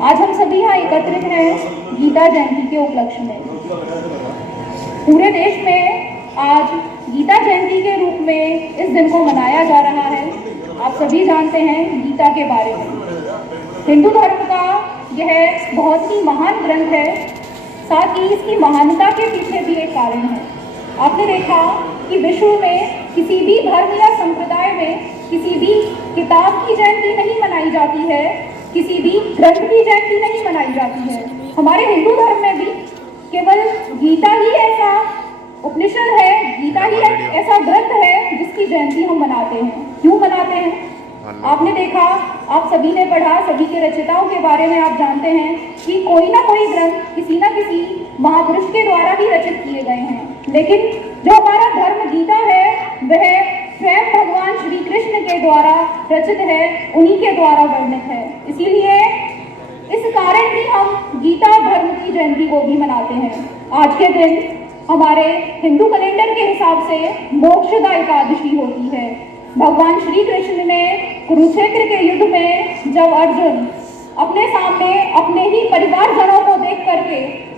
आज हम सभी यहाँ एकत्रित हैं गीता जयंती के उपलक्ष्य में। पूरे देश में आज गीता जयंती के रूप में इस दिन को मनाया जा रहा है। आप सभी जानते हैं गीता के बारे में। हिंदू धर्म का यह बहुत ही महान ग्रंथ है, साथ ही इसकी महानता के पीछे भी एक कारण है। आपने देखा कि विश्व में किसी भी धर्म या संप्रदाय में किसी भी किताब की जयंती नहीं मनाई जाती है, किसी भी ग्रंथ की जयंती नहीं मनाई जाती है। हमारे हिंदू धर्म में भी केवल गीता ही ऐसा उपनिषद है, गीता ही ऐसा ग्रंथ है जिसकी जयंती हम मनाते हैं। क्यों मनाते हैं? आपने देखा, आप सभी ने पढ़ा, सभी के रचयिताओं के बारे में आप जानते हैं कि कोई ना कोई ग्रंथ किसी ना किसी महापुरुष के द्वारा ही रचित किए गए हैं। लेकिन जो हमारा धर्म गीता है वह स्वयं भगवान श्री कृष्ण के द्वारा रचित है, उन्हीं के द्वारा वर्णित है। इसीलिए इस कारण ही हम गीता धर्म की जयंती को भी मनाते हैं। आज के दिन हमारे हिंदू कैलेंडर के हिसाब से मोक्षदा एकादशी होती है। भगवान श्री कृष्ण ने कुरुक्षेत्र के युद्ध में जब अर्जुन अपने सामने अपने ही परिवारजनों को देख करके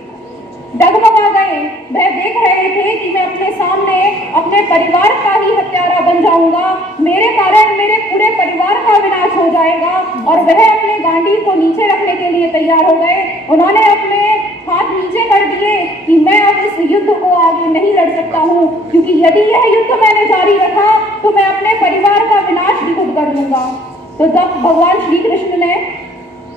डगमगा गए, वह देख रहे थे कि मैं अपने सामने अपने परिवार का ही हत्यारा बन जाऊंगा, मेरे कारण मेरे पूरे परिवार का विनाश हो जाएगा, और वह अपने गांडीव को नीचे रखने के लिए तैयार हो गए। उन्होंने अपने हाथ नीचे कर दिए कि मैं अब इस युद्ध को आगे नहीं लड़ सकता हूँ, क्योंकि यदि यह युद्ध मैंने जारी रखा तो मैं अपने परिवार का विनाश भी खुद कर लूंगा। तो जब भगवान श्री कृष्ण ने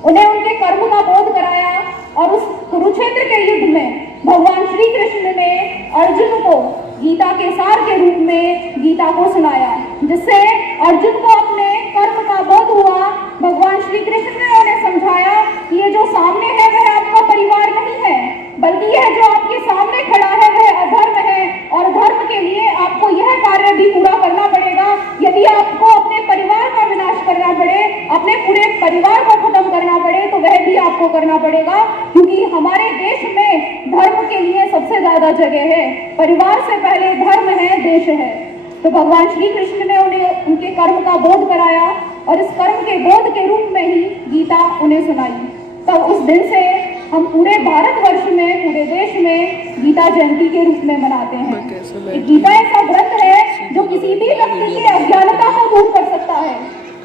उन्हें उनके कर्म का बोध कराया और उस कुरुक्षेत्र के युद्ध में भगवान श्री कृष्ण ने अर्जुन को गीता के सार के रूप में गीता को सुनाया, जिससे अर्जुन को अपने कर्म का बोध हुआ। भगवान श्री कृष्ण ने उन्हें समझाया कि ये जो सामने है वह आपका परिवार नहीं है, बल्कि यह जो आपके सामने खड़ा है वह अधर्म है, और धर्म के लिए आपको यह कार्य भी पूरा करना पड़ेगा। यदि आपको अपने परिवार का विनाश करना पड़े, अपने पूरे परिवार को खत्म करना पड़े, तो वह भी आपको करना पड़ेगा, क्योंकि हमारे देश में धर्म के लिए सबसे ज्यादा जगह है। परिवार से पहले धर्म है, देश है। तो भगवान श्री कृष्ण ने उन्हें उनके कर्म का बोध कराया, और इस कर्म के बोध के रूप में ही गीता उन्हें सुनाई। तब उस दिन से हम पूरे भारतवर्ष में, पूरे देश में गीता जयंती के रूप में मनाते हैं। गीता ऐसा ग्रंथ है जो किसी भी व्यक्ति की अज्ञानता को दूर कर सकता है।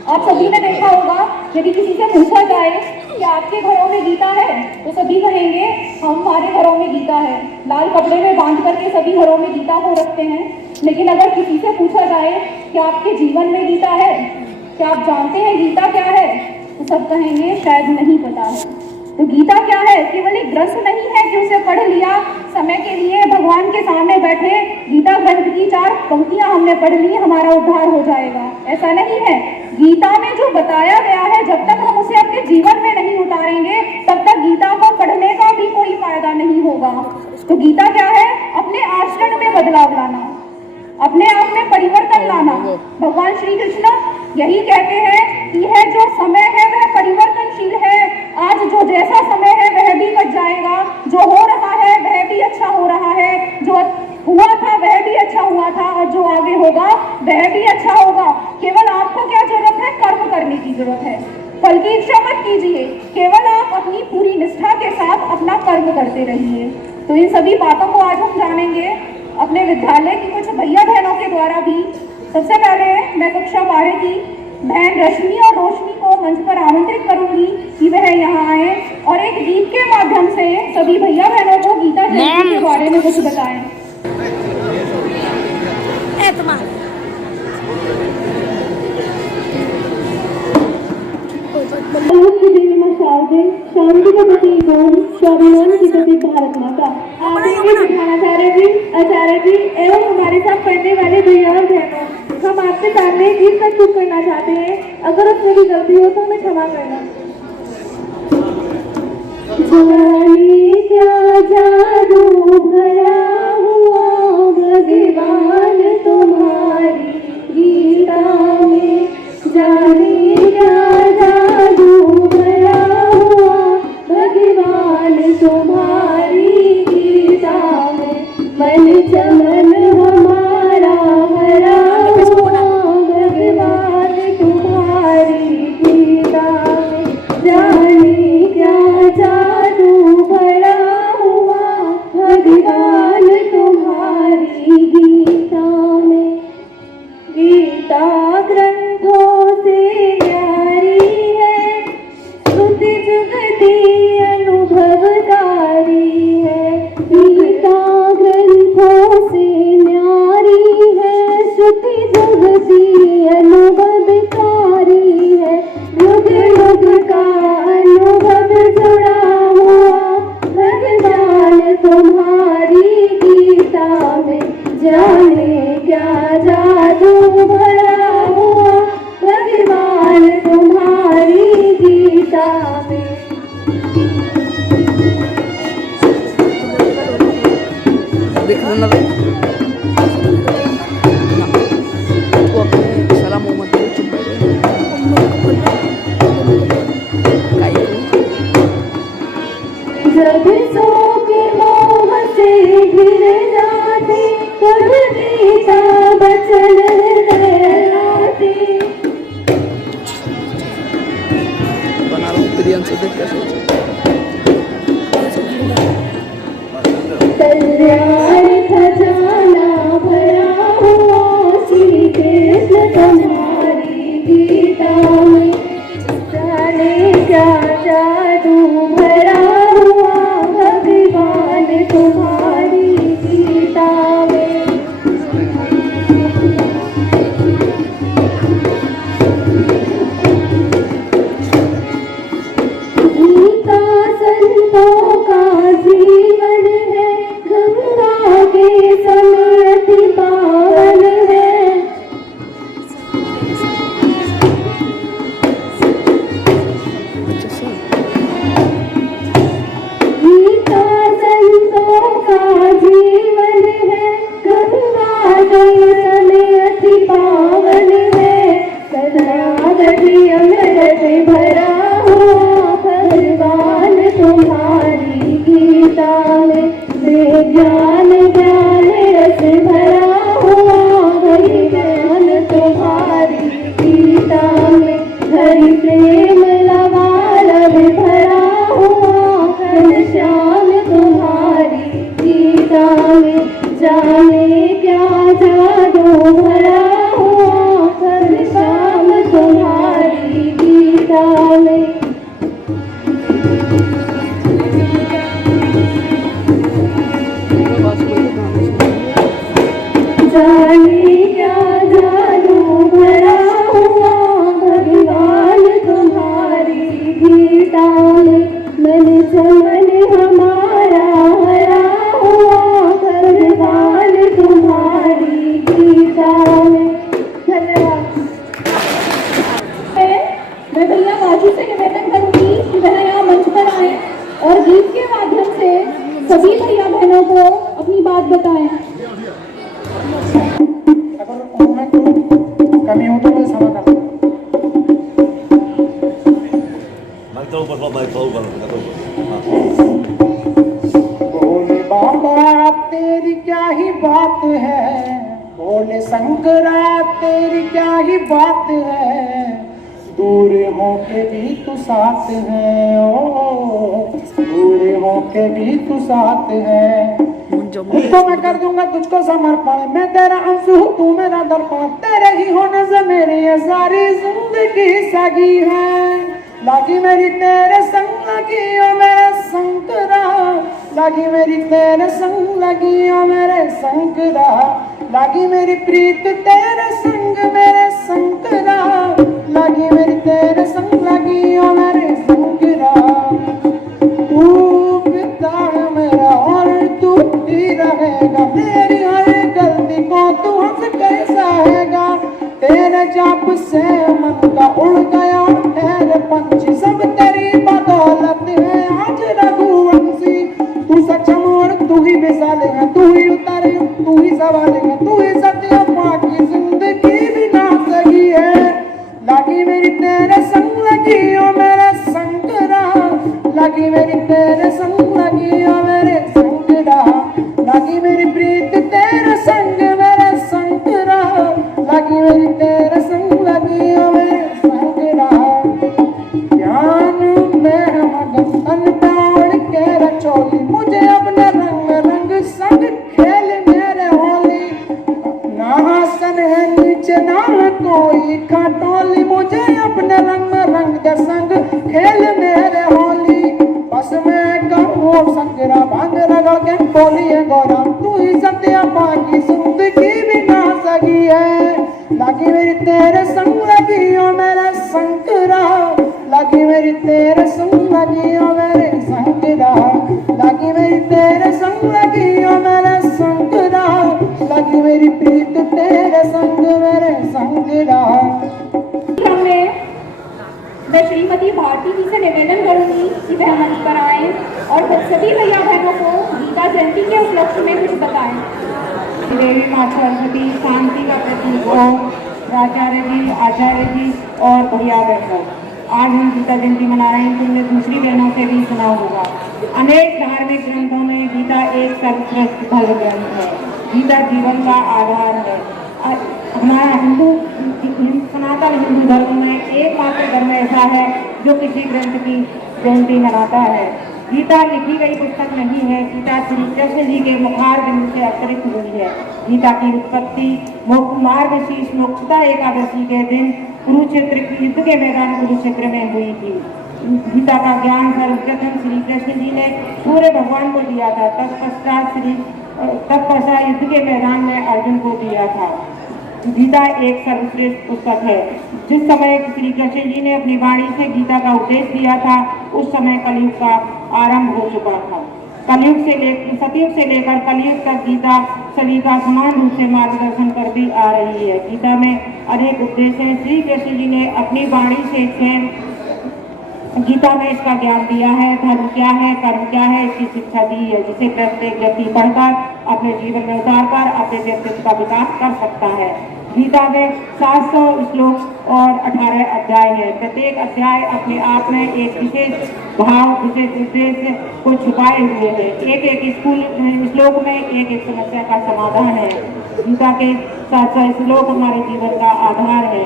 आप सभी ने देखा होगा, यदि किसी से पूछा जाए कि आपके घरों में गीता है, तो सभी कहेंगे हमारे घरों में गीता है। लाल कपड़े में बांध करके सभी घरों में गीता को रखते हैं। लेकिन अगर किसी से पूछा जाए कि आपके जीवन में गीता है, क्या आप जानते हैं गीता क्या है, तो सब कहेंगे शायद नहीं पता है। तो गीता क्या है? केवल एक ग्रंथ नहीं है कि उसे पढ़ लिया, समय के लिए भगवान के सामने बैठे गीता ग्रंथ की 4 पंक्तियां हमने पढ़ ली, हमारा उद्धार हो जाएगा, ऐसा नहीं है। गीता में जो बताया गया है, जब तक हम उसे अपने जीवन में नहीं उतारेंगे तब तक गीता को पढ़ने का भी कोई फायदा नहीं होगा। तो गीता क्या है? अपने आचरण में बदलाव लाना, अपने आप में परिवर्तन लाना। भगवान श्री कृष्ण यही कहते हैं कि यह जो समय है वह परिवर्तनशील है। आज जो जैसा समय है वह भी कट जाएगा, जो हो रहा है वह भी अच्छा हो रहा है, जो हुआ था वह भी अच्छा हुआ था, और जो आगे होगा वह भी अच्छा होगा। केवल आपको क्या जरूरत है? कर्म करने की जरूरत है। फल की इच्छा मत कीजिए, केवल आप अपनी पूरी निष्ठा के साथ अपना कर्म करते रहिए। तो इन सभी बातों को आज हम जानेंगे अपने विद्यालय की कुछ भैया बहनों के द्वारा भी। सबसे पहले मैं कक्षा 12 की बहन रश्मि और रोशनी को मंच पर आमंत्रित करूंगी कि वह यहाँ आए और एक गीत के माध्यम से सभी भैया बहनों को गीता जयंती के बारे में कुछ बताएं। शांति के प्रतीक ओम, स्वाभिमान के प्रतीक भारत माता। आदरणीय प्रधानाचार्य जी, आचार्य जी एवं हमारे साथ पढ़ने वाले भैया और बहनों, हम आपके सामने एक गीत प्रस्तुत करना चाहते हैं। अगर उसमें भी गलती हो तो हमें क्षमा करना। जाने क्या जादू भरा हुआ भगवान तुम्हारी गीता में, जाने क्या जादू भरा हुआ भगवान तुम्हारी गीता में, मन चमन हमारा भरा हुआ भगवान तुम्हारी गीता में, जाने क्या गीता ग्रंथों से न्यारी है, श्रुति जुगती अनुभवकारी है। गीता ग्रंथों से न्यारी है, श्रुति जुगती अनुभवकारी है। युग युग का अनुभव जुड़ा हुआ भगवान तुम्हारी गीता में, जाने क्या जादू भरा हुआ भगवान तुम्हारी गीता में। देख लेना भाई वो अपने सलाम मोहम्मद को चुप बैठे जब सो के मोह से घिर जाते, तब गीता बचन कहलाते। बना रहा हूँ प्रियन से देख कैसे कल्याण खजाना भरा हुआ श्री कृष्ण तुम्हारी गीता में, जाने क्या जादू भरा हुआ भगवान तुम्हारी गीता में। गीता संतों का जीवन है, गंगा के समेत पावन है। गीता संतों का जीवन है, गंगा के समेत पावन है। शरणागति अमृत भरा हुआ भगवान तुम्हारी गीता में, ज्ञान ज्ञान रस भरा हुआ भगवान तुम्हारी गीता में। हरि प्रेम लबालब भरा हुआ घनश्याम तुम्हारी गीता में, जाने क्या जादू भरा हुआ घनश्याम तुम्हारी गीता में। जाने क्या जादू भरा हुआ भगवान तुम्हारी गीता में। मन चमन हमारा हरा हुआ भगवान तुम्हारी गीता में। धन्यवाद। मैं भैया बाजू से निवेदन करूंगी कि वह यहाँ मंच पर आए और गीत के माध्यम से सभी भैया बहनों को अपनी बात बताएं। अगर उनमें कोई कमी हो तो मैं क्षमा कर दूं। बोले बाबा तेरी क्या ही बात है, बोले शंकरा तेरी क्या ही बात है, दूर हो के भी तू साथ है, ओ दूर हो के भी तू साथ है। तो मैं कर दूंगा तुझको समर्पण, मैं तेरा आंसू तू मेरा दर्पण, तेरे ही होने से मेरी ये सारी जिंदगी सगी है। लागी मेरी तेरे संग लगी ओ मेरे शंकरा, लागी मेरी तेरे संग लगी ओ मेरे शंकरा, लागी मेरी प्रीत तेरे संग मेरे शंकरा, लागी मेरी तेरे संग लगी ओ मेरे शंकरा। तू पिता है मेरा और तू ही रहेगा, तेरी हर गलती को तू हंस के सहेगा। तेरे जाप से मन का उड़ गया तेरे पंछी, सब तेरी बदौलत है आज रघुवंशी। तू सक्षम और तू ही विशाल है, तू ही उतारे तू ही सवाल है, तू ही सत्य बाकी जिंदगी भी ना सही है। लागी मेरी तेरे संग लगी ओ मेरे शंकरा, लागी मेरी तेरे संग लगी ओ मेरे शंकरा, लागी मेरी प्रीत तेरे संग मेरे शंकरा, लागी मेरी तेरे संग लगी ओ मेरे शंकरा। ज्ञान में मगन तन पे के रचोली, मुझे अपने रंग रंग संग खेल मेरे होली। ना सन है नीचे ना न कोई खटोली, मुझे अपने रंग में रंग दे संग खेल मेरे होली। बस मैं कहूँ संगरा भांग रगा के बोली है गौरा, तू ही सत्या बाकी जिंदगी भी ना सकी है। लगी मेरी तेरे संग लगी ओ मेरे संगरा, लगी मेरी तेरे संग लगी ओ मेरे संगरा, लगी मेरी तेरे संग लगी ओ मेरे संगरा, लगी मेरी प्रीत तेरे संग मेरे संगरा। मैं श्रीमती भारती जी से निवेदन करूंगी कि वह मंच पर आए और सभी भैया बहनों को गीता जयंती के उपलक्ष्य में कुछ बताएं। देवी माँ सरस्वती शांति का प्रतीक हो, प्राचार्य जी, आचार्य जी और भैया बहनों, आज हम गीता जयंती मना रहे हैं। तुमने दूसरी बहनों से भी सुना होगा, अनेक धार्मिक ग्रंथों में गीता एक सर्वश्रेष्ठ धर्म ग्रंथ है। गीता जीवन का आधार है। हमारा सनातन हिंदू धर्म में एकमात्र धर्म ऐसा है जो किसी ग्रंथ की जयंती मनाता है। गीता लिखी गई पुस्तक नहीं है, गीता श्री कृष्ण जी के मुखार बिंदु से अवतरित हुई है। गीता की उत्पत्ति मार्गशीर्ष मोक्षता एकादशी के दिन कुरुक्षेत्र युद्ध के मैदान कुरुक्षेत्र में हुई थी। गीता का ज्ञान सर्वप्रथम श्री कृष्ण जी ने सूर्य भगवान को दिया था, तत्पश्चात युद्ध के मैदान में अर्जुन को दिया था। गीता एक सर्वश्रेष्ठ पुस्तक है। जिस समय श्री कृष्ण जी ने अपनी वाणी से गीता का उपदेश दिया था, उस समय कलयुग का आरंभ हो चुका था। सतयुग से लेकर कलयुग तक गीता सभी का समान रूप से मार्गदर्शन करती आ रही है। गीता में अनेक उपदेश हैं। श्री कृष्ण जी ने अपनी वाणी से स्वयं गीता में इसका ज्ञान दिया है। धर्म क्या है, कर्म क्या है, इसकी शिक्षा दी है, जिसे प्रत्येक व्यक्ति पढ़कर अपने जीवन में उतारकर अपने व्यक्तित्व का विकास कर सकता है। गीता में 700 श्लोक और 18 अध्याय है। प्रत्येक अध्याय अपने आप में एक विशेष भाव, विशेष उद्देश्य को छुपाए हुए है। एक एक श्लोक में एक एक समस्या का समाधान है। गीता के 700 श्लोक हमारे जीवन का आधार है।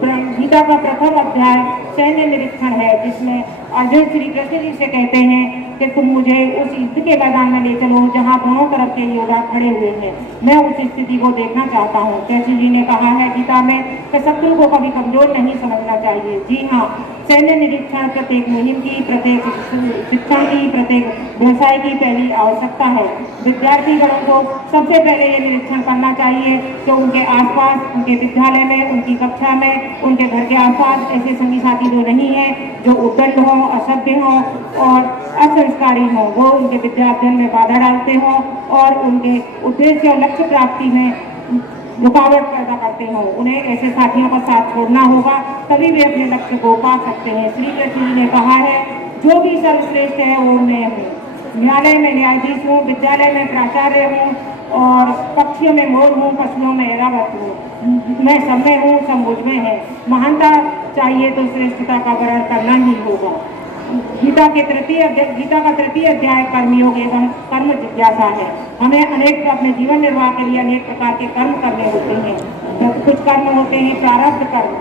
गीता का प्रथम अध्याय सैन्य निरीक्षण है, जिसमें अर्जुन श्री कृष्ण जी से कहते हैं कि तुम मुझे उस युद्ध के मैदान में ले चलो जहां दोनों तरफ के योद्धा खड़े हुए हैं। मैं उस स्थिति को देखना चाहता हूं। कृष्ण जी ने कहा है गीता में कि शत्रु को कभी कमजोर नहीं समझना चाहिए। जी हाँ, सैन्य निरीक्षण प्रत्येक मुहिम की, प्रत्येक शिक्षण की, प्रत्येक व्यवसाय की पहली आवश्यकता है। विद्यार्थीगणों को सबसे पहले ये निरीक्षण करना चाहिए कि उनके आसपास, उनके विद्यालय में, उनकी कक्षा में, उनके घर के आसपास ऐसे संगी साथी जो नहीं है, जो उद्दंड हो, असभ्य हो और असंस्कारी हो, वो उनके विद्या अध्ययन में बाधा डालते हो और उनके उद्देश्य और लक्ष्य प्राप्ति में रुकावट पैदा करते हो। उन्हें ऐसे साथियों का साथ छोड़ना होगा, तभी वे अपने लक्ष्य को पा सकते हैं। श्री कृष्ण जी ने कहा है, जो भी सर्वश्रेष्ठ है वो मैं हूँ। न्यायालय में न्यायाधीश हूँ, विद्यालय में प्राचार्य हूँ और पक्षियों में मोर हूँ, पशुओं में ऐरावत हूँ। मैं सब में हूँ, सब मुझ में है। महानता चाहिए तो श्रेष्ठता का ग्रहण करना ही होगा। गीता का तृतीय अध्याय कर्मयोग एवं कर्म जिज्ञासा है। हमें अपने जीवन निर्वाह के लिए अनेक प्रकार के कर्म करने होते हैं। कुछ कर्म होते हैं प्रारब्ध कर्म,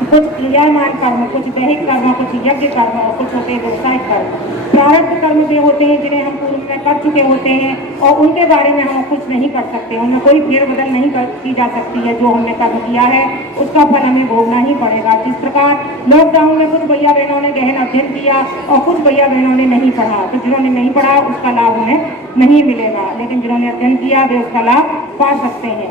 कुछ क्रियामान कर्म, कुछ दैहिक कर्म, कुछ यज्ञ कर्म और कुछ होते हैं व्यवसायिक कर्म। प्रारब्ध कर्म वे होते हैं जिन्हें हम पूर्व में कर चुके होते हैं और उनके बारे में हम कुछ नहीं कर सकते, उनमें कोई फेरबदल नहीं की जा सकती है। जो हमने कर्म किया है उसका फल हमें भोगना ही पड़ेगा। जिस प्रकार लॉकडाउन में कुछ भैया बहनों ने गहन अध्ययन किया और कुछ भैया बहनों ने नहीं पढ़ा, तो जिन्होंने नहीं पढ़ा उसका लाभ उन्हें नहीं मिलेगा, लेकिन जिन्होंने अध्ययन किया वे उसका लाभ पा सकते हैं।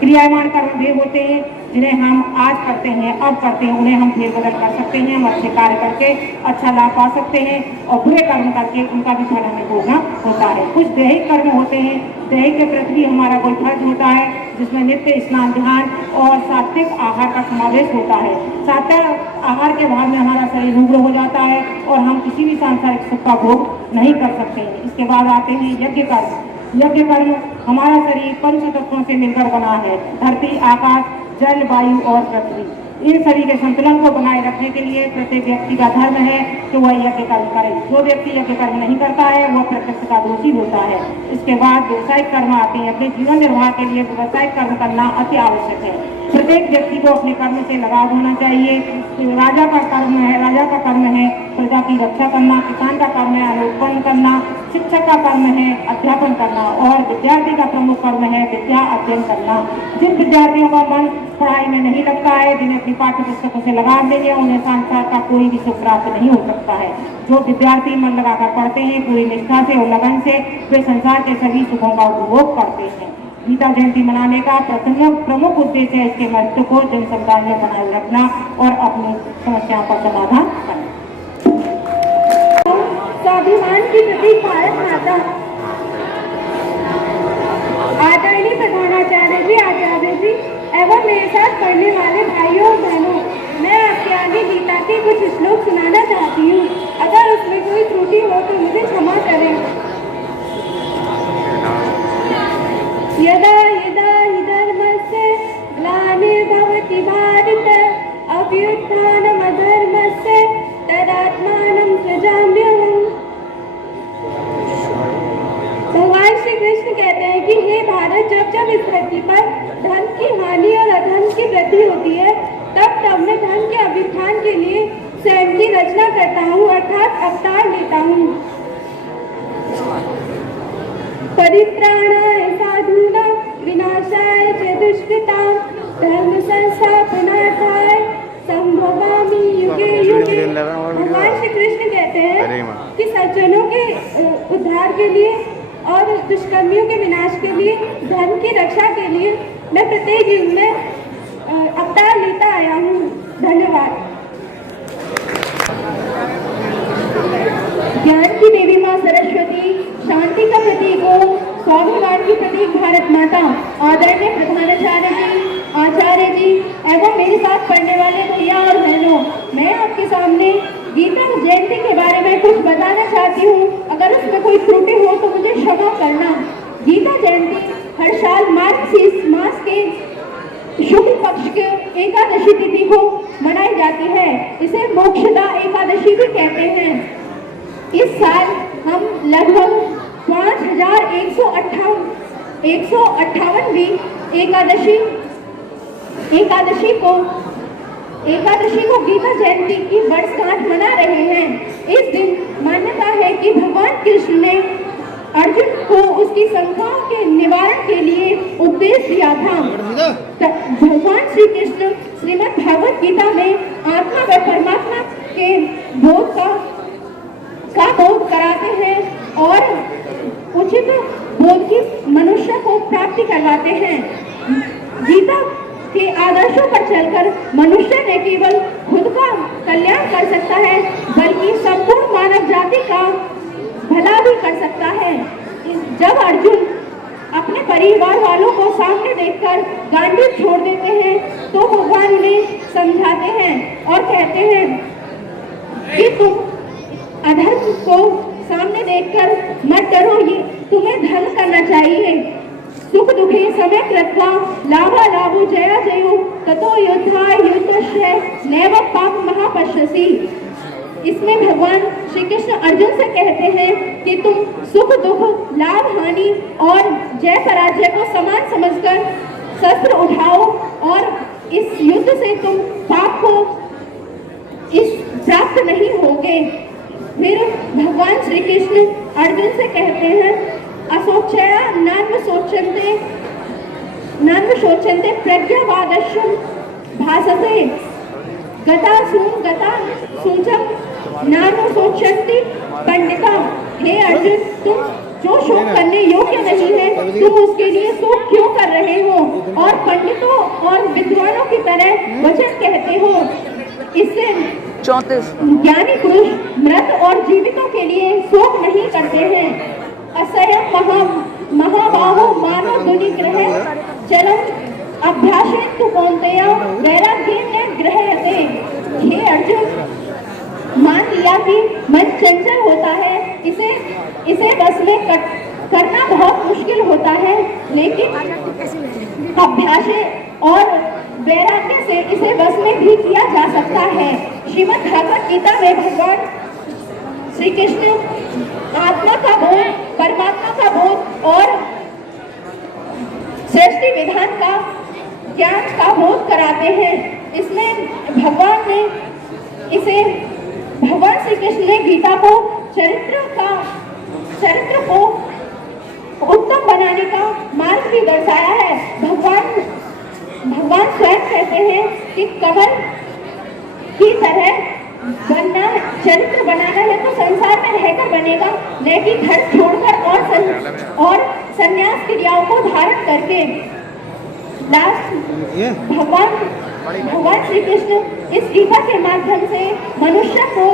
क्रियामान कर्म वे होते हैं जिन्हें हम आज करते हैं, अब करते हैं, उन्हें हम फेरबदल कर सकते हैं, हम अच्छे कार्य करके अच्छा लाभ पा सकते हैं और बुरे कर्म करके उनका भी फल हमें भोगना होता है। कुछ दैहिक कर्म होते हैं, दैहिक के प्रति भी हमारा कोई फर्ज होता है, जिसमें नित्य स्नान, ध्यान और सात्विक आहार का समावेश होता है। सात्विक आहार के अभाव में हमारा शरीर उग्र हो जाता है और हम किसी भी सांसारिक सुख का भोग नहीं कर सकते हैं। इसके बाद आते हैं यज्ञ कर्म। यज्ञ कर्म हमारा शरीर पंच तत्वों से मिलकर बना है, धरती, आकाश, जल, वायु और पृथ्वी। इन सभी के संतुलन को बनाए रखने के लिए प्रत्येक व्यक्ति का धर्म है कि वह यज्ञ कर्म करे। जो व्यक्ति यज्ञ कर्म नहीं करता है वह प्रत्यक्ष का दोषी होता है। इसके बाद व्यवसायिक कर्म आते हैं। अपने जीवन निर्वाह के लिए व्यवसायिक कर्म करना अति आवश्यक है। प्रत्येक व्यक्ति को अपने कर्म से लगाव होना चाहिए। राजा का कर्म है प्रजा की रक्षा करना, किसान का कर्म है अन्न उत्पन्न करना, शिक्षक का कर्म है अध्यापन करना और विद्यार्थी का प्रमुख कर्म है विद्या अध्ययन करना। जिन विद्यार्थियों का मन पढ़ाई में नहीं लगता है, जिन्हें अपनी पाठ्य पुस्तकों से लगाव नहीं है, उन्हें संसार का कोई भी सुख प्राप्त नहीं हो सकता है। जो विद्यार्थी मन लगाकर पढ़ते हैं पूरी निष्ठा से और लगन से, वे संसार के सभी सुखों का उपभोग करते हैं। गीता जयंती मनाने का प्रमुख उद्देश्य है इसके महत्व को जन समुदाय में बनाए रखना और अपनी समस्याओं का समाधान करना। स्वाभिमान की प्रतीक भारत माता आदरणीय प्रधानाचार्य जी, आचार्य जी एवं मेरे साथ पढ़ने वाले भाइयों और बहनों, मैं आपके आगे गीता के कुछ श्लोक सुनाना चाहती हूँ। अगर उसमें कोई त्रुटि हो तो मुझे क्षमा करें। यदा यदा हि धर्मस्य ग्लानिर्भवति भारत अभ्युत्थानमधर्मस्य तदात्मानं सृजाम्यहम्। भगवान श्री कृष्ण कहते हैं कि हे भारत, जब जब इस धरती पर धन की हानि और अधर्म की वृद्धि होती है, तब तब मैं धन के अभ्युत्थान के लिए स्वयं की रचना करता हूँ, अर्थात अवतार लेता हूँ। परित्राणाय साधूनां विनाशाय च दुष्कृतां धर्म संस्थापनार्थाय संभवामि युगे युगे। भगवान श्री कृष्ण कहते हैं कि सज्जनों के उद्धार के लिए और दुष्कर्मियों के विनाश के लिए, धर्म की रक्षा के लिए मैं प्रत्येक युग में अवतार लेता आया हूँ। धन्यवाद। ज्ञान की देवी माँ सरस्वती, शांति का प्रतीक हो, स्वाभिमान की प्रतीक भारत माता, आदरणीय प्रधानाचार्य जी, आचार्य जी एवं मेरे साथ पढ़ने वाले भैया और बहनों, मैं आपके सामने गीता जयंती के बारे में कुछ बताना चाहती हूँ। अगर उसमें कोई त्रुटि हो तो मुझे क्षमा करना। गीता जयंती हर साल मास के शुक्ल पक्ष के एकादशी तिथि को मनाई जाती है। इसे मोक्षदा एकादशी भी कहते हैं। इस साल हम लगभग 5158वीं एकादशी को गीता जयंती की वर्षगांठ मना रहे हैं। इस दिन मान्यता है कि भगवान कृष्ण ने अर्जुन को उसकी शंकाओं के निवारण के लिए उपदेश दिया था। भगवान श्री कृष्ण श्रीमद् भागवत गीता में आत्मा व परमात्मा के बोध का बोध कराते हैं और उचित बोध की मनुष्य को प्राप्ति करवाते हैं। गीता के आदर्शों पर चलकर मनुष्य न केवल खुद का कल्याण कर सकता है, बल्कि संपूर्ण मानव जाति का भला भी कर सकता है। जब अर्जुन अपने परिवार वालों को सामने देखकर गांडीव छोड़ देते हैं, तो भगवान उन्हें समझाते हैं और कहते हैं कि तुम अधर्म को सामने देखकर मत डरो, ये तुम्हें धर्म करना चाहिए। सुख दुखे समय कृत्वा लाभा लाभो जया जयो ततो योद्धा युद्धस्य नैव पाप महापश्यसि। इसमें भगवान श्री कृष्ण अर्जुन से कहते हैं कि तुम सुख दुख लाभ हानि और जय पराजय को समान समझकर शस्त्र उठाओ और इस युद्ध से तुम पाप को प्राप्त नहीं होगे। फिर भगवान श्री कृष्ण अर्जुन से कहते हैं असोचया नान्व शोचन्ते प्रज्ञावादश्यम भासते गता सूचम नान्व शोचन्ति पंडिता। हे अर्जुन, तुम जो शोक करने योग्य नहीं है, तुम उसके लिए शोक क्यों कर रहे हो और पंडितों और विद्वानों की तरह वचन कहते हो। इससे 34 ज्ञानी पुरुष मृत और जीवितों के लिए शोक नहीं करते हैं। असयम महाबाहो मानव दुनिग्रह चरम अभ्यासेन तु कौन्तेय वैराग्येन गृह्यते। हे अर्जुन, मान लिया कि मन चंचल होता है, इसे बस में करना बहुत मुश्किल होता है, लेकिन अभ्यास और वैराग्य से इसे बस में भी किया जा सकता है। श्रीमद् भागवत गीता में भगवान श्री कृष्ण आत्मा का बोध, परमात्मा का बोध और सृष्टि विधान का ज्ञान का बोध कराते हैं। इसमें भगवान श्री कृष्ण ने गीता को चरित्र को उत्तम बनाने का मार्ग भी दर्शाया है। भगवान स्वयं कहते हैं कि कमल की तरह बनना, चरित्र बनाना है तो संसार में रहकर बनेगा, लेकिन घर छोड़कर और संन्यास क्रियाओं को धारण करके। भगवान श्री कृष्ण इस गीता के माध्यम से मनुष्य को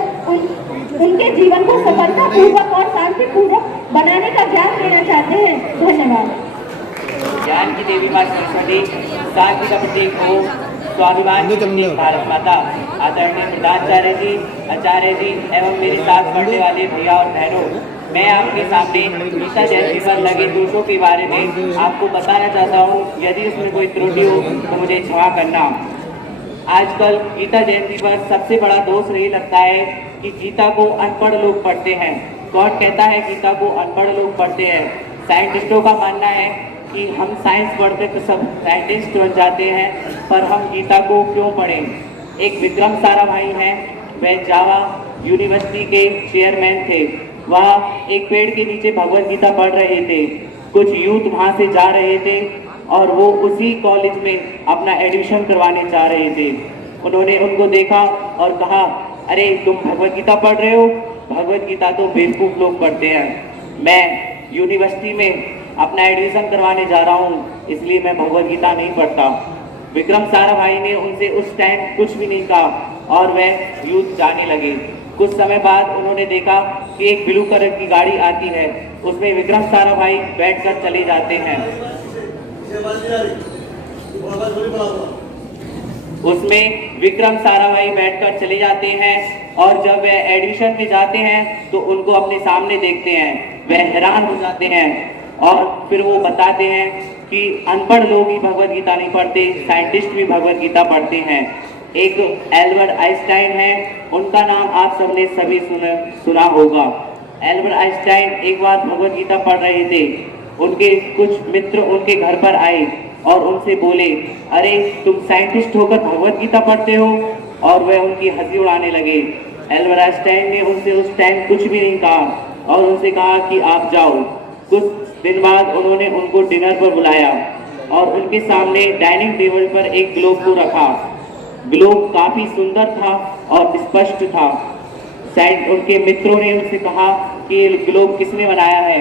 उनके जीवन को सफलतापूर्वक और शांतिपूर्वक बनाने का ज्ञान देना चाहते हैं। धन्यवाद। ज्ञान की देवी माँ सरस्वती, शांति का प्रतीक हो, स्वाभिमान की प्रतीक भारत माता, आदरणीय प्रधानाचार्य जी, आचार्य जी एवं मेरे साथ पढ़ने वाले भैया और बहनों, मैं आपके सामने गीता जयंती पर लगे दोषों के बारे में आपको बताना चाहता हूँ। यदि उसमें कोई त्रुटि हो तो मुझे क्षमा करना। आजकल गीता जयंती पर सबसे बड़ा दोष यही लगता है कि गीता को अनपढ़ लोग पढ़ते हैं। कौन कहता है गीता को अनपढ़ लोग पढ़ते हैं? साइंटिस्टों का मानना है कि हम साइंस पढ़ते तो सब साइंटिस्ट बन जाते हैं, पर हम गीता को क्यों पढ़ें? एक विक्रम साराभाई हैं, वह जावा यूनिवर्सिटी के चेयरमैन थे। वह एक पेड़ के नीचे भगवद गीता पढ़ रहे थे। कुछ यूथ वहाँ से जा रहे थे और वो उसी कॉलेज में अपना एडमिशन करवाने जा रहे थे। उन्होंने उनको देखा और कहा, अरे तुम भगवद गीता पढ़ रहे हो? भगवद गीता तो बेवकूफ़ लोग पढ़ते हैं। मैं यूनिवर्सिटी में अपना एडमिशन करवाने जा रहा हूँ, इसलिए मैं भगवद गीता नहीं पढ़ता। विक्रम साराभाई ने उनसे उस टाइम कुछ भी नहीं कहा और वह यूथ जाने लगे। कुछ समय बाद उन्होंने देखा कि एक ब्लू कलर की गाड़ी आती है, उसमें विक्रम साराभाई बैठकर चले जाते हैं। उसमें विक्रम साराभाई बैठकर चले जाते हैं और जब वह एडमिशन में जाते हैं तो उनको अपने सामने देखते हैं। वह हैरान हो जाते हैं और फिर वो बताते हैं कि अनपढ़ लोग ही भगवद गीता नहीं पढ़ते, साइंटिस्ट भी भगवद गीता पढ़ते हैं। एक एल्बर्ट आइंस्टाइन है, उनका नाम आप सबने सभी सुना होगा। एल्बर्ट आइंस्टाइन एक बार भगवद गीता पढ़ रहे थे। उनके कुछ मित्र उनके घर पर आए और उनसे बोले, अरे तुम साइंटिस्ट होकर भगवद गीता पढ़ते हो? और वह उनकी हंसी उड़ाने लगे। एल्बर्ट आइंस्टाइन ने उनसे उस टाइम कुछ भी नहीं कहा और उनसे कहा कि आप जाओ। कुछ दिन बाद उन्होंने उनको डिनर पर बुलाया और उनके सामने डाइनिंग टेबल पर एक ग्लोब को रखा। ग्लोब काफी सुंदर था और स्पष्ट था। शायद उनके मित्रों ने उनसे कहा कि ये ग्लोब किसने बनाया है?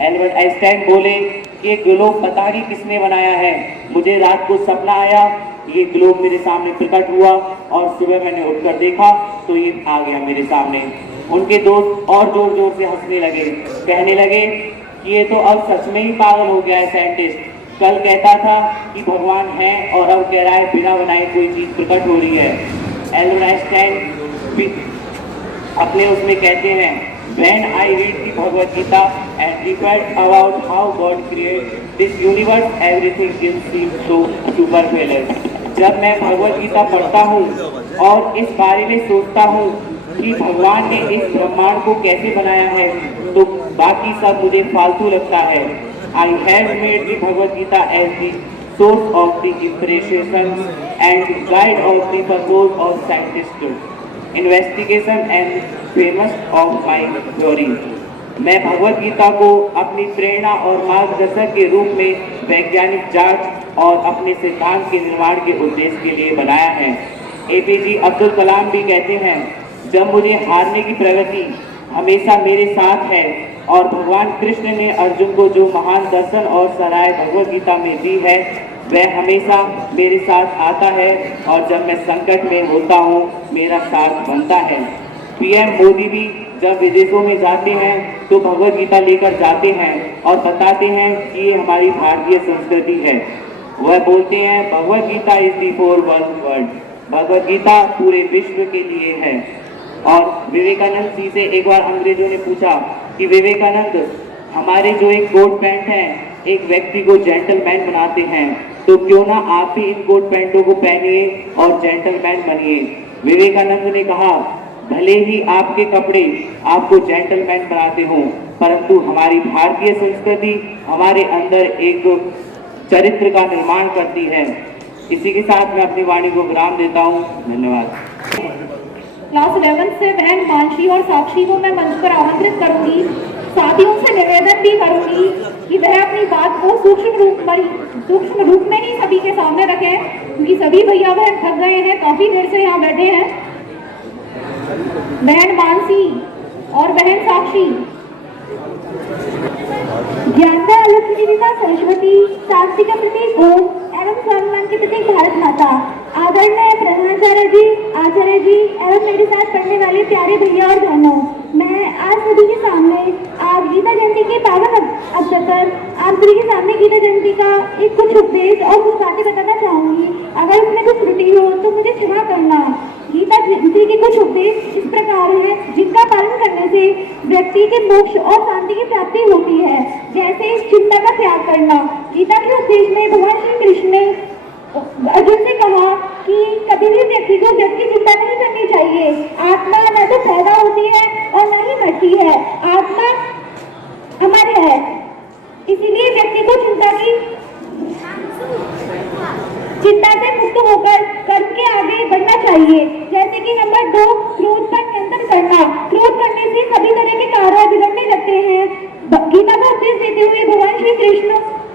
एल्बर्ट आइंस्टाइन बोले कि ये ग्लोब पता नहीं किसने बनाया है, मुझे रात को सपना आया, ये ग्लोब मेरे सामने प्रकट हुआ और सुबह मैंने उठकर देखा तो ये आ गया मेरे सामने। उनके दोस्त और जोर जोर से हंसने लगे, कहने लगे कि ये तो अब सच में ही पागल हो गया है साइंटिस्ट। कल कहता था कि भगवान है और अब कह रहा है बिना बनाए कोई चीज प्रकट हो रही है। एल्बर्ट आइंस्टाइन अपने उसमें कहते हैं, When I read the Bhagavad Gita and reflect about how God created this universe, everything seems so superfluous. जब मैं भगवद गीता पढ़ता हूँ और इस बारे में सोचता हूँ कि भगवान ने इस ब्रह्मांड को कैसे बनाया है, तो बाकी सब मुझे फालतू लगता है। I have made the Bhagavad Gita as the source of the inspiration and guide of the purpose of scientific investigation and famous of my theory. मैं भगवद गीता को अपनी प्रेरणा और मार्गदर्शक के रूप में वैज्ञानिक जांच और अपने सिद्धांत के निर्माण के उद्देश्य के लिए बनाया है। एपीजे अब्दुल कलाम भी कहते हैं, जब मुझे हारने की प्रवृत्ति हमेशा मेरे साथ है और भगवान कृष्ण ने अर्जुन को जो महान दर्शन और सराय भगवद गीता में दी है वह हमेशा मेरे साथ आता है और जब मैं संकट में होता हूँ मेरा साथ बनता है। पीएम मोदी भी जब विदेशों में जाते हैं तो भगवद गीता लेकर जाते हैं और बताते हैं कि ये हमारी भारतीय संस्कृति है। वह बोलते हैं Bhagavad Gita is the for world, Bhagavad Gita पूरे विश्व के लिए है। और विवेकानंद जी से एक बार अंग्रेजों ने पूछा कि विवेकानंद, हमारे जो एक कोट पैंट हैं एक व्यक्ति को जेंटलमैन बनाते हैं, तो क्यों ना आप भी इन कोट पैंटों को पहनिए और जेंटलमैन बनिए। विवेकानंद ने कहा, भले ही आपके कपड़े आपको जेंटलमैन बनाते हों, परंतु हमारी भारतीय संस्कृति हमारे अंदर एक चरित्र का निर्माण करती है। इसी के साथ मैं अपनी वाणी को विराम देता हूँ। धन्यवाद। क्लास 11 से बहन मानसी और साक्षी को मैं मंच पर आमंत्रित करूंगी। साथियों से निवेदन भी करूंगी कि वह अपनी बात को सूक्ष्म रूप में ही सभी के सामने रखें, क्योंकि सभी भैया बहन थक गए हैं, काफी देर से यहाँ बैठे हैं। बहन मानसी और बहन साक्षी। ज्ञाता अलौकिकता सरस्वती, शांति का प्रतीक ओम एवं स्वाभिमान के प्रतीक भारत माता। आदरणीय प्रधानाचार्य जी, आचार्य जी एवं मेरे साथ पढ़ने वाले प्यारे भैया और बहनों, मैं आज सभी के सामने आज गीता जयंती के पावन अवसर पर आप सभी के सामने गीता जयंती का एक कुछ उपदेश और कुछ बातें बताना चाहूंगी। अगर उसमें कुछ त्रुटि हो तो मुझे क्षमा करना। गीता जयंती के कुछ उपदेश इस प्रकार हैं जिनका पालन करने से व्यक्ति के मोक्ष और शांति की प्राप्ति होती है। जैसे चिंता का त्याग करना। गीता के उपदेश में भगवान श्री कृष्ण ने अर्जुन से कहा कि कभी भी व्यक्ति को व्यक्त की चिंता नहीं करनी चाहिए। आत्मा न तो पैदा होती है और न ही मरती है, आत्मा अमर है, इसीलिए व्यक्ति को चिंता से मुक्त होकर कर्म के आगे बढ़ना चाहिए। जैसे कि नंबर 2, क्रोध पर नियंत्रण करना। क्रोध करने से सभी तरह के कार्य बिगड़ने लगते हैं। गीता का उपदेश देते हुए भगवान श्री कृष्ण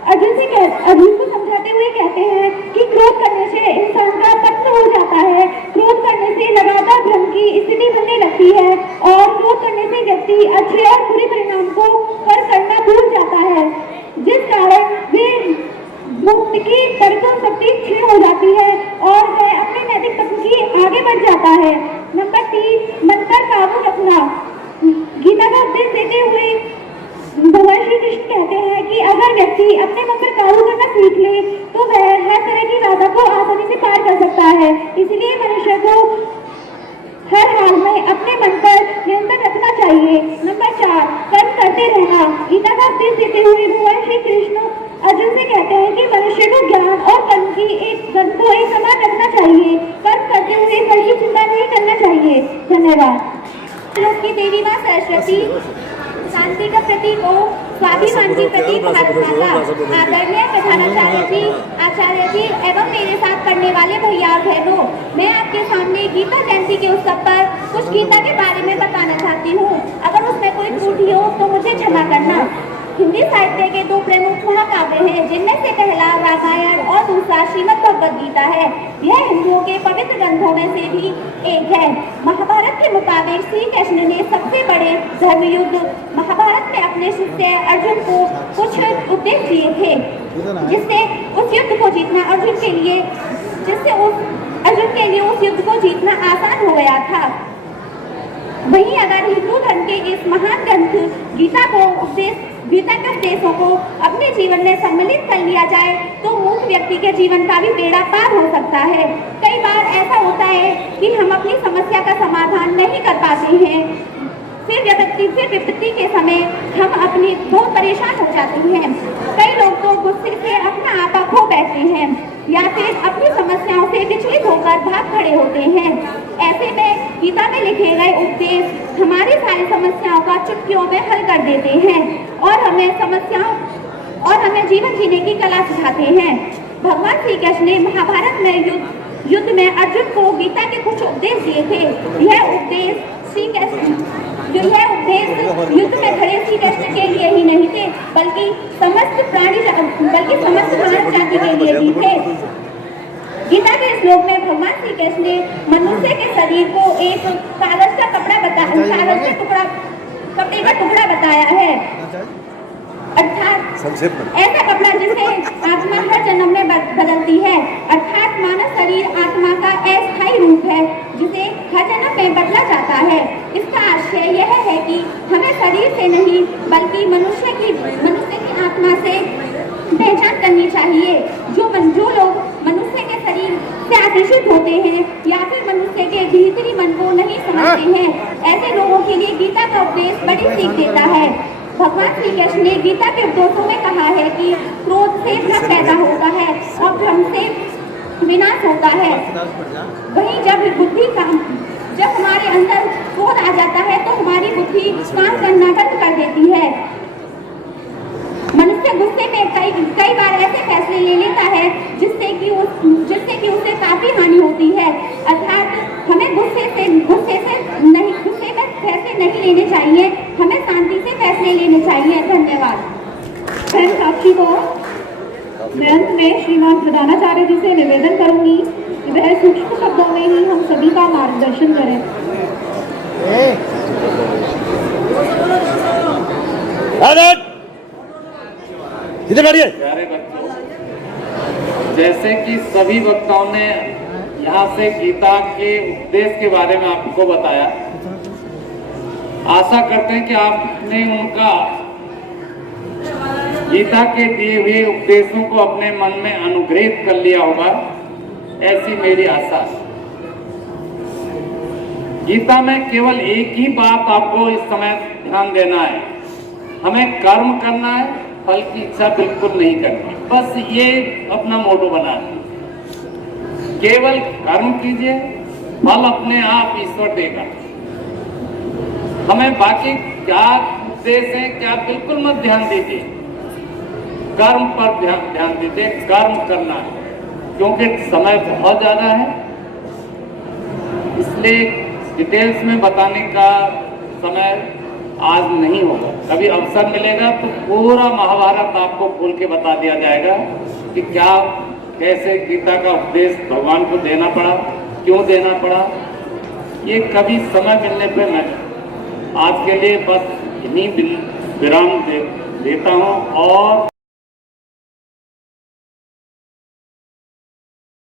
अर्जुन को समझाते हुए कहते हैं कि क्रोध करने से इंसान का पतन हो जाता है। क्रोध करने से लगातार भ्रम की स्थिति बनने लगती है और क्रोध करने से व्यक्ति अच्छे और बुरे परिणाम को करना भूल जाता है, जिस कारण वे मुक्त की परितो शक्ति क्षीण हो जाती है और वह अपने नैतिक पथ की आगे बढ़ जाता है। नंबर 3, मन पर काबू रखना। गीता का उपदेश देते हुए भगवान श्री कृष्ण कहते हैं कि अगर व्यक्ति अपने मन पर काबू करना सीख ले तो वह हर तरह की बाधा को आसानी से पार कर सकता है। इसलिए मनुष्य को हर हाल में अपने मन पर नियंत्रण रखना चाहिए। नंबर 4, कर्म करते रहना। गीता का उपदेश देते हुए भगवान श्री कृष्ण अर्जुन से कहते हैं कि मनुष्य को ज्ञान और कर्म को एक समान रखना चाहिए। कर्म करते हुए फल की चिंता नहीं करना चाहिए। धन्यवाद। लोक की देवी माँ सरस्वती, शांति का प्रतीक हो, स्वाभिमान की प्रतीक भारत माता। आदरणीय प्रधानाचार्य जी, आचार्य जी एवं मेरे साथ पढ़ने वाले भैया और बहनों, मैं आपके सामने गीता जयंती के उत्सव पर कुछ गीता के बारे में बताना चाहती हूँ। अगर उसमें कोई त्रुटि हो तो मुझे क्षमा करना। हिंदी साहित्य के 2 प्रमुख महाकाव्य हैं, जिनमें से पहला रामायण और दूसरा श्रीमद् भगवद गीता है। यह हिंदुओं के पवित्र ग्रंथों में से भी एक है। महाभारत के मुताबिक श्री कृष्ण ने सबसे बड़े धर्म युद्ध महाभारत में अपने शिष्य अर्जुन को कुछ उपदेश दिए थे, जिससे उस युद्ध को जीतना अर्जुन के लिए उस युद्ध को जीतना आसान हो गया था। वहीं अगर हिंदू धर्म के इस महान ग्रंथ गीता के उपदेशों को अपने जीवन में सम्मिलित कर लिया जाए तो मूर्ख व्यक्ति के जीवन का भी बेड़ा पार हो सकता है। कई बार ऐसा होता है कि हम अपनी समस्या का समाधान नहीं कर पाते हैं, फिर विपत्ति के समय हम बहुत परेशान हो जाते हैं। कई लोग तो गुस्से से अपना आपा खो बैठते हैं या फिर अपनी समस्याओं से विचलित होकर भाग खड़े होते हैं। ऐसे में गीता में लिखे गए उपदेश हमारी सारी समस्याओं का चुटकियों में हल कर देते हैं और हमें जीवन जीने की कला सिखाते हैं। भगवान श्री कृष्ण ने महाभारत में युद्ध में अर्जुन को गीता के कुछ उपदेश दिए थे। यह उपदेश युद्ध में खड़े श्री कृष्ण के लिए ही नहीं थे, बल्कि समस्त मानव जाति के लिए भी थे। गीता के श्लोक में भगवान श्री कृष्ण ने मनुष्य के शरीर को एक कागज का कपड़े का टुकड़ा बताया है, अर्थात ऐसा कपड़ा जिसे आत्मा हर जन्म में बदलती है। अर्थात मानव शरीर आत्मा का अस्थायी रूप है जिसे हर जन्म में बदला जाता है। इसका आशय यह है कि हमें शरीर से नहीं बल्कि मनुष्य की आत्मा से पहचान करनी चाहिए। जो लोग मनुष्य के शरीर से आकर्षित होते हैं या फिर मनुष्य के भीतरी मन को नहीं समझते हैं, ऐसे लोगों के लिए गीता का उपदेश बड़ी सीख देता है। भगवान श्री कृष्ण ने गीता के उपदेशों में कहा है कि क्रोध से भ्रम पैदा होता है और भ्रम से विनाश होता है। वहीं जब हमारे अंदर क्रोध आ जाता है तो हमारी बुद्धि काम करना बंद कर देती है। मनुष्य गुस्से में कई बार ऐसे फैसले ले लेता है जिससे कि जिससे कि उसे काफी हानि होती है। अर्थात हमें गुस्से में फैसले नहीं लेने चाहिए, हमें शांति से फैसले लेने चाहिए। धन्यवाद। बहन साक्षी को मैं अंत में श्रीमान प्रधानाचार्य जी से निवेदन करूंगी कि वह सूक्ष्म शब्दों में ही हम सभी का मार्गदर्शन करें। प्यारे बच्चों, जैसे कि सभी वक्ताओं ने यहाँ से गीता के उपदेश के बारे में आपको बताया, आशा करते हैं कि आपने उनका गीता के दिए हुए उपदेशों को अपने मन में अनुग्रहित कर लिया होगा, ऐसी मेरी आशा है। गीता में केवल एक ही बात आपको इस समय ध्यान देना है, हमें कर्म करना है, फल की इच्छा बिल्कुल नहीं करनी। बस ये अपना मोटो बना है, केवल कर्म कीजिए, फल अपने आप ईश्वर देगा। हमें बाकी क्या उपदेश है क्या बिल्कुल मत ध्यान दीजिए, कर्म पर ध्यान दीजिए, कर्म करना है, क्योंकि समय बहुत ज्यादा है, इसलिए डिटेल्स में बताने का समय आज नहीं होगा। कभी अवसर मिलेगा तो पूरा महाभारत आपको खोल के बता दिया जाएगा कि क्या कैसे गीता का उपदेश भगवान को देना पड़ा, क्यों देना पड़ा। ये कभी समय मिलने पे मैं आज के लिए बस यहीं विराम देता हूँ और